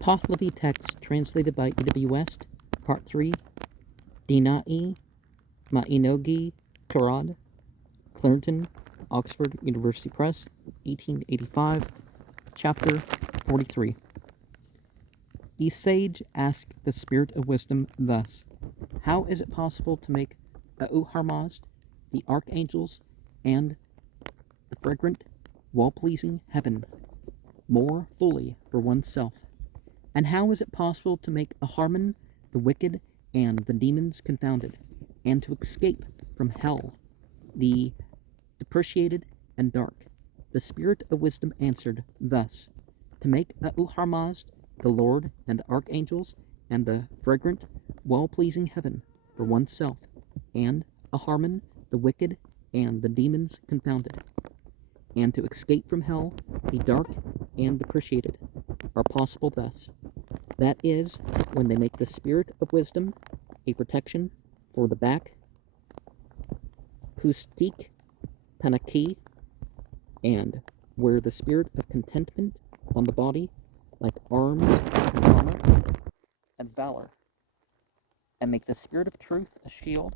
Pahlavi text translated by E.W. West, Part 3, Dinai Mainogi Khirad, Clarendon, Oxford University Press, 1885, Chapter 43. The sage asked the spirit of wisdom thus, how is it possible to make the Uharmazd, the archangels, and the fragrant, well-pleasing heaven more fully for oneself? And how is it possible to make Ahriman, the wicked, and the demons confounded, and to escape from hell, the depreciated and dark? The spirit of wisdom answered thus, to make Uharmazd, the Lord, and archangels, and the fragrant, well-pleasing heaven for oneself, and Ahriman, the wicked, and the demons confounded, and to escape from hell, the dark and depreciated, are possible thus. That is, when they make the spirit of wisdom a protection for the back, pustik, panaki, and wear the spirit of contentment on the body, like arms and armor and valor, and make the spirit of truth a shield,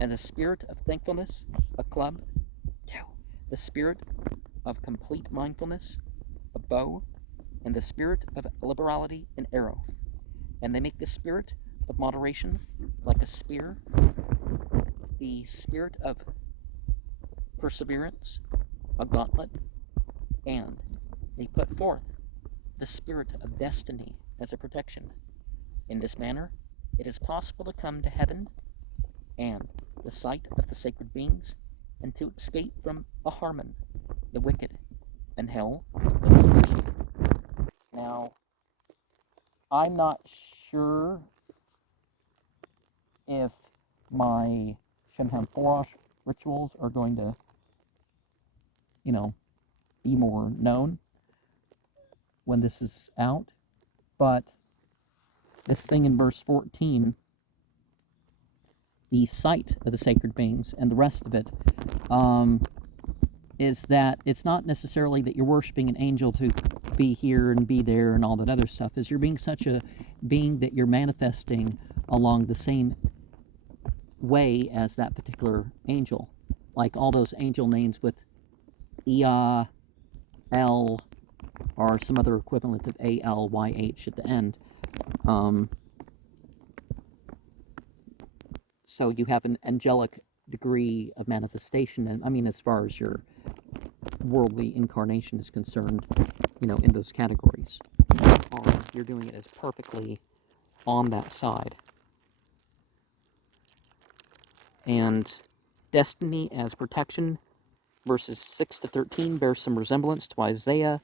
and the spirit of thankfulness a club, the spirit of complete mindfulness a bow, and the spirit of liberality an arrow, and they make the spirit of moderation like a spear, the spirit of perseverance a gauntlet, and they put forth the spirit of destiny as a protection. In this manner, it is possible to come to heaven and the sight of the sacred beings, and to escape from Ahriman, the wicked, and hell, the depreciated. Now, I'm not sure if my Shemhan Forosh rituals are going to, be more known when this is out, but this thing in verse 14, the sight of the sacred beings and the rest of it, is that it's not necessarily that you're worshiping an angel to be here and be there and all that other stuff, is you're being such a being that you're manifesting along the same way as that particular angel. Like all those angel names with Ea, El, or some other equivalent of ALYH at the end. So you have an angelic degree of manifestation, and I mean, as far as your worldly incarnation is concerned, in those categories. Or you're doing it as perfectly on that side. And destiny as protection, verses 6 to 13, bears some resemblance to Isaiah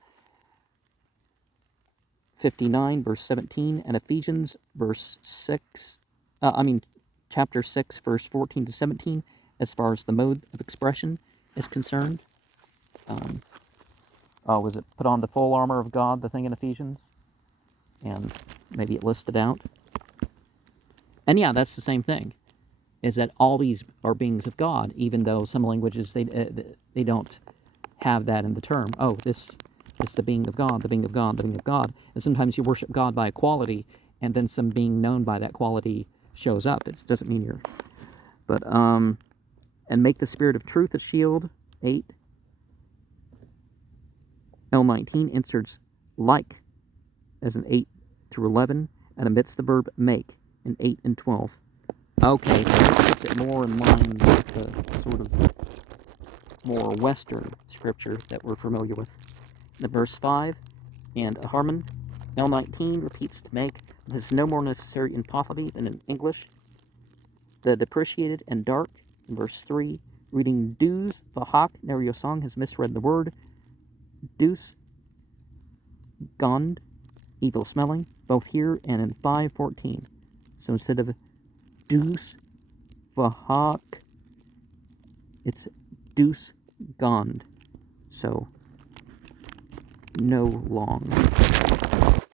59, verse 17, and Ephesians, chapter 6, verse 14 to 17, as far as the mode of expression is concerned. Was it put on the full armor of God, the thing in Ephesians? And maybe it listed out. And yeah, that's the same thing, is that all these are beings of God, even though some languages, they don't have that in the term. Oh, this is the being of God, the being of God, the being of God. And sometimes you worship God by a quality, and then some being known by that quality shows up. It doesn't mean you're... But, and make the spirit of truth a shield, 8. L19 inserts like as an 8 through 11, and omits the verb make in 8 and 12. Okay, so this puts it more in line with the sort of more Western scripture that we're familiar with. In verse 5, and Ahriman, L19 repeats to make. This is no more necessary in Pahlavi than in English. The depreciated and dark, in verse 3, reading Duz, Vahak, Neriosong has misread the word. Deuce, Gond, evil smelling, both here and in 5:14. So instead of Deuce, Vahak, it's Deuce, Gond. So, no long.